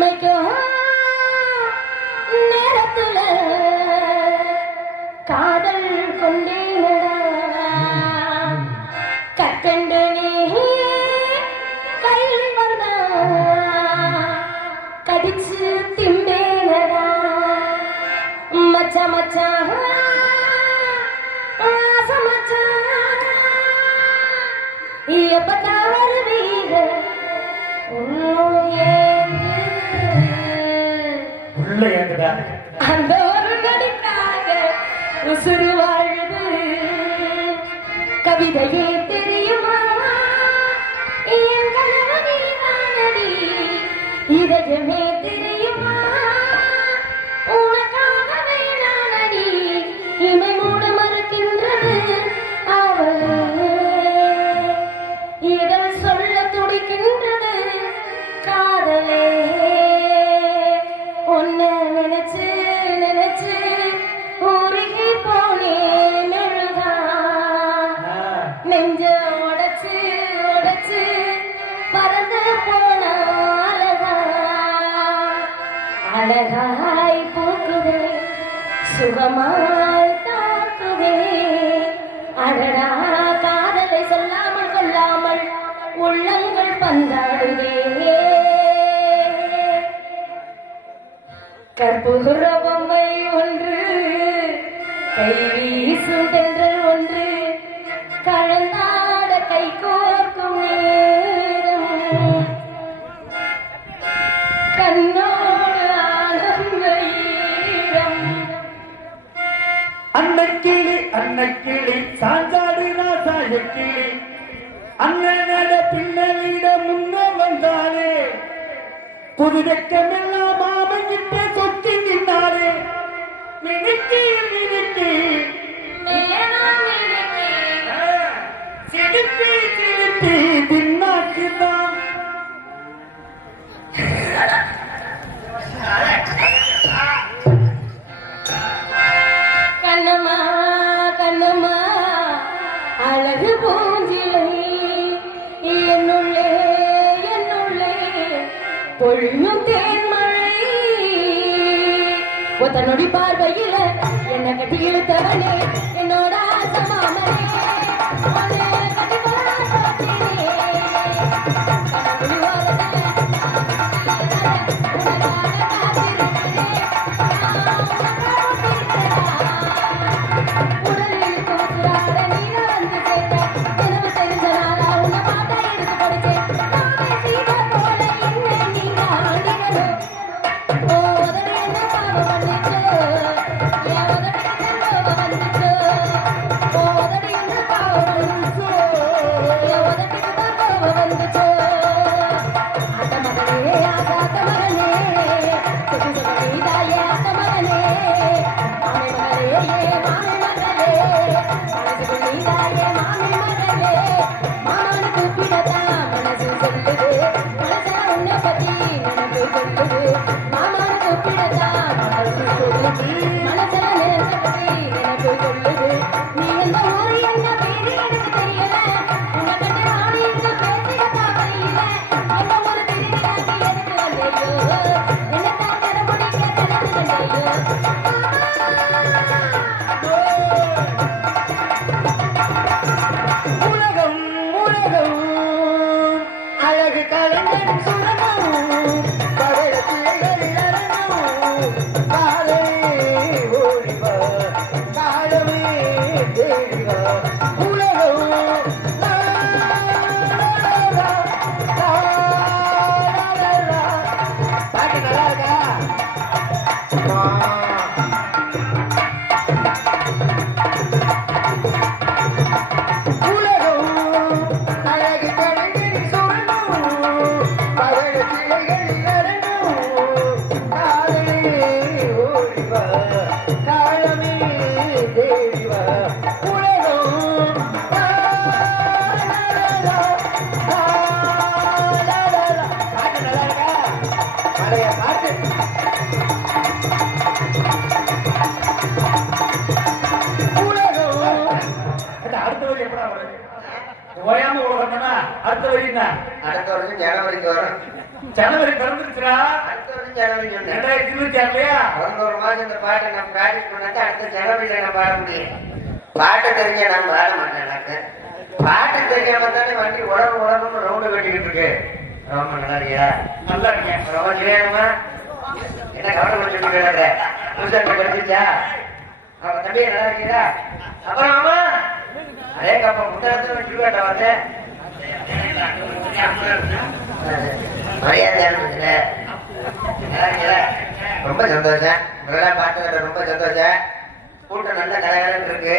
இமைக்கும் நேரத்துல காதல் கொண்டேனடா கற்கண்டு நீ கையில் வந்தா கடிச்சு திம்பேனடா மச்சா மச்சா மச்சா எப்பதா வருவீங்க அந்த ஒரு நடிக்காக உசுறு வாழுது கவிதையே தெரியுமா என் கணவனே தானடி இதயமே தெரியுமா உனக்காக வேணானடி இமை மூட மறுக்கின்றது அவள் இதழ் சொல்ல துடிக்கின்றது காதலே உன்னை நினைச்சு நினைச்சு ஊருகி போனேன் மெழுகா நெஞ்ச உடைச்சு உடைச்சு பறந்து போன அழகா அழகாய் பூக்குதே சுகமாய் தாக்குதே அழகா காதலை சொல்லாமல் கொள்ளாமல் உள்ளங்கள் பந்தாடுதே கற்பூர பொம்மை ஒன்று கை வீசும் தென்றல் ஒன்று கலந்தாட கை கோர்க்கும் நேரம் கண்ணோடு ஆனந்த ஈரம் அன்னைக்கிளி சாஞ்சாடு ராசாயக்கிளி அண்ணனோட பின்னலிட முன்ன வந்தாரே புது வெக்கமெல்லாம் மாமங்கிட்ட சொத்தி நின்றாரே மினுக்கி மினுக்கி சிரிப்பி சிரிப்பி தின்னாக்கிதான் கண்ணம்மா கண்ணம்மா அழகு பூஞ்சிலை என்னுள்ளே என்னுள்ளே பொழியும் தேன்மழை ஒத்த நொடி பார்வையில என்ன கட்டி இழுத்தவனே என்னோட ஆசமாமனே அடுத்த வரைக்கும் அடுத்த வருஷம் ஜனவரிக்கு வரும். ஜனவரி பிறந்துருச்சுடா. அடுத்த வருஷம் ஜனவரி சொன்னேன். 2026 இல்லையா? 11 மாசம் இந்த பாட்டை நம்ம பிராக்டிஸ் பண்ணாதான் அடுத்த ஜனவரியில நான் பாட முடியும். பாட்டு தெரிஞ்ச நான் பாட மாட்டேன். எனக்கு பாட்டு தெரியாம தானே வண்டி உடம்பு ரவுண்டு கட்டிக்கிட்டு இருக்கு. ரொம்ப நல்லா இருக்கியா? நல்லா இருக்கேன். ரொம்ப சரியானமா என்ன கவலைப்பட்டு கிடக்குற? புதுசாக படிச்சிச்சா? அவன் தம்பி நல்லா இருக்கீங்களா? அப்புறம் ஆமா அதே கப்பா முட்டாளத்துல வச்சுருக்காட்ட வந்து மரியாதையான நல்லா இருக்கீங்களா? ரொம்ப சந்தோஷம். நல்லா பார்த்ததுல ரொம்ப சந்தோஷம். கூட்டம் நல்ல கலகலன்னு இருக்கு.